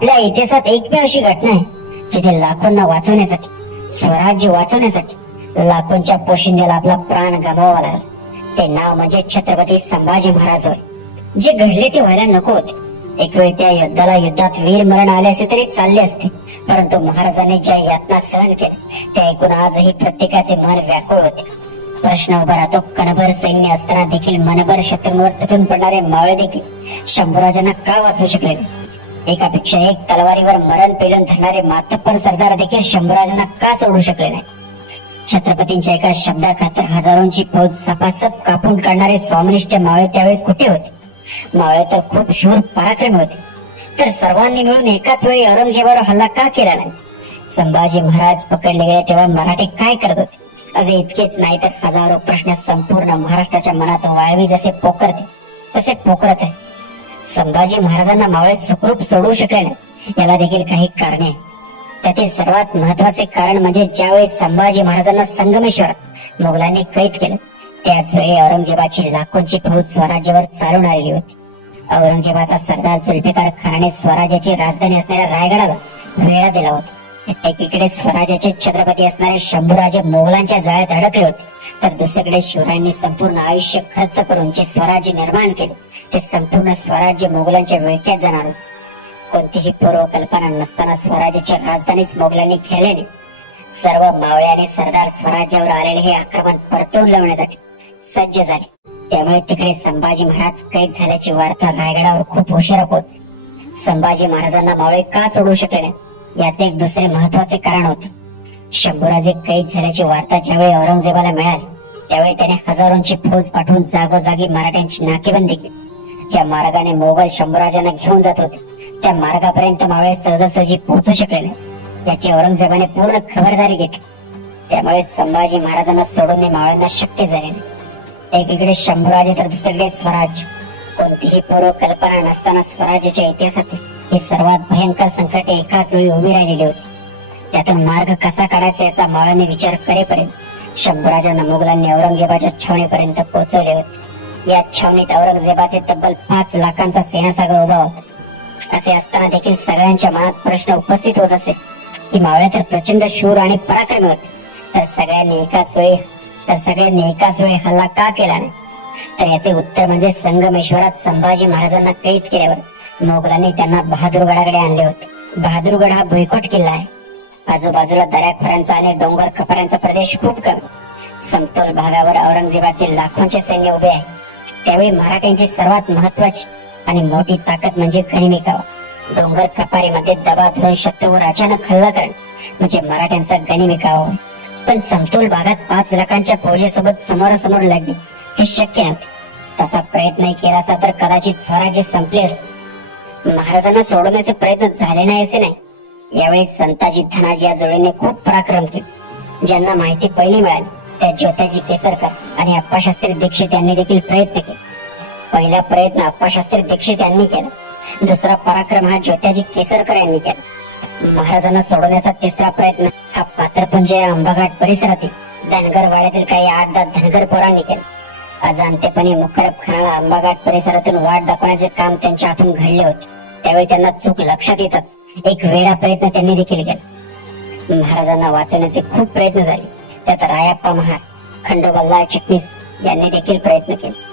आपल्या इतिहासात एकमेव अशी घटना आहे जिथे लाखोंना वाचवण्यासाठी, स्वराज्य वाचवण्यासाठी लाखोंच्या पोशिंद्याला आपला प्राण गमवावा लागला. ते नाव म्हणजे छत्रपती संभाजी महाराज होय. जे घडले ते व्हायला नको होते. एक वेळ त्या युद्धाला युद्धात वीर मरण आले असते तरी चालले असते, परंतु महाराजांनी ज्या यातना सहन केल्या त्या ऐकून आजही प्रत्येकाचे मन व्याकुळ होते. प्रश्न उभा राहतो, कणभर सैन्य असताना देखील मनभर शत्रूंवर तुटून पडणारे मावळे देखील शंभूराजांना का वाचवू शकले नाही? एकापेक्षा एक तलवारीवर मरण पेलून धरणारे मातब्बर सरदार देखील शंभूराजांना का सोडू शकले नाही? छत्रपतींच्या एका शब्दाखातर हजारोंची फौज सपासप कापून काढणारे स्वामिनिष्ठ मावळे त्यावेळी कुठे होते? मावळे तर खूप शूर पराक्रमी होते, तर सर्वांनी मिळून एकाच वेळी औरंगजेबावर हल्ला का केला नाही? संभाजी महाराज पकडले गेले तेव्हा मराठी काय करत होते? असे इतकेच नाही तर हजारो प्रश्न संपूर्ण महाराष्ट्राच्या मनात वाळवी जसे पोकरते तसे पोकरत आहे. संभाजी महाराजांना मावळे सुखरूप सोडवू शकले नाही, याला देखील काही कारणे आहे. त्यातील सर्वात महत्वाचे कारण म्हणजे ज्यावेळी संभाजी महाराजांना संगमेश्वरात मोगलांनी कैद केलं त्याच वेळी औरंगजेबाची लाखोंची फौज स्वराज्यावर चालून आलेली होती. औरंगजेबाचा सरदार जुल्फिकार खानाने स्वराज्याची राजधानी असणाऱ्या रायगडाला वेढा दिला होता. एकीकडे स्वराज्याचे छत्रपती असणारे शंभूराजे मोगलांच्या जाळ्यात अडकले होते, तर दुसरीकडे शिवरायांनी संपूर्ण आयुष्य खर्च करून जे स्वराज्य निर्माण केले ते संपूर्ण स्वराज्य मोगलांच्या विळख्यात जाणार होते. कोणतीही पूर्वकल्पना नसताना स्वराज्याच्या राजधानीस मोगलांनी खेळल्याने सर्व मावळे आणि सरदार स्वराज्यावर आलेले हे आक्रमण परतवून लावण्यासाठी सज्ज झाले. त्यामुळे तिकडे संभाजी महाराज कैद झाल्याची वार्ता रायगडावर खूप उशिरा पोहोचली. संभाजी महाराजांना मावळे का सोडू शकले नाही याचे एक दुसरे महत्वाचे कारण होते. शंभूराजे कैद झाल्याची वार्ता ज्यावेळी औरंगजेबाला मिळाली त्यावेळी त्याने हजारोंची फौज पाठवून जागोजागी मराठ्यांची नाकेबंदी केली. ज्या मार्गाने मोगल शंभूराजांना घेऊन जात होते त्या मार्गापर्यंत मावळे सहजासहजी पोहोचू शकले नाही याची औरंगजेबाने पूर्ण खबरदारी घेतली. त्यामुळे संभाजी महाराजांना सोडून मावळ्यांना शक्य झाले नाही. एकीकडे शंभूराजे तर दुसरीकडे स्वराज्य. कोणतीही पूर्वकल्पना नसताना स्वराज्याच्या इतिहासातील ही सर्वात भयंकर संकटे एकाच वेळी उभी राहिलेली होती. त्यातून मार्ग कसा काढायचा याचा मावळ्यांनी विचार करेपर्यंत शंभूराजांना मोगलांनी औरंगजेबाच्या छावणीपर्यंत पोहोचवले होते. या छावणीत औरंगजेबाचे तब्बल 5 लाखांचा सेनासागर उभा होता. असे असताना देखील सगळ्यांच्या मनात प्रश्न उपस्थित होत असे की मावळे तर प्रचंड शूर आणि पराक्रमी होते, तर सगळ्यांनी एकाच वेळी हल्ला का केला नाही? तर याचे उत्तर म्हणजे संगमेश्वरात संभाजी महाराजांना कैद केल्यावर मोगलांनी त्यांना बहादूरगडाकडे आणले होते. बहादूरगड हा भुईकोट किल्ला आहे. आजूबाजूला दऱ्याखोऱ्यांचा आणि डोंगर कपाऱ्यांचा प्रदेश खूप कमी. समतोल भागावर औरंगजेबाचे लाखोंचे सैन्य उभे आहे. त्यावेळी मराठ्यांची सर्वात महत्वाची आणि मोठी ताकद म्हणजे गनिमिकावा. डोंगर कपारीमध्ये दबा धरून शत्रूवर अचानक हल्ला करणं म्हणजे मराठ्यांचा गनिमिकावा. पण समतोल भागात 5 लाखांच्या फौजेसोबत समोरासमोर लढणे हे शक्य नव्हते. तसा प्रयत्न केला असता तर कदाचित स्वराज्य संपले असते. महाराजांना सोडवण्याचे प्रयत्न झाले नाही असे नाही. यावेळी संताजी धनाजी या जोडीने खूप पराक्रम केले. ज्यांना माहिती पहिली मिळाली त्या ज्योत्याजी केसरकर आणि अप्पाशास्त्री दीक्षित यांनी देखील प्रयत्न केले. पहिला प्रयत्न अप्पाशास्त्री दीक्षित यांनी केला. दुसरा पराक्रम हा ज्योत्याजी केसरकर यांनी केला. महाराजांना सोडवण्याचा तिसरा प्रयत्न हा पाथरपुंज या अंबाघाट परिसरातील धनगर वाड्यातील काही 8-10 धनगर पोरांनी केला. अजाणतेपणे मुकरब खानाला अंबाघाट परिसरातून वाट दाखवण्याचे काम त्यांच्या हातून घडले होते. त्यावेळी त्यांना चूक लक्षात येतच एक वेडा प्रयत्न त्यांनी देखील केला. महाराजांना वाचवण्याचे खूप प्रयत्न झाले. त्यात रायप्पा महार, खंडोबालाल चिटणीस यांनी देखील प्रयत्न केले.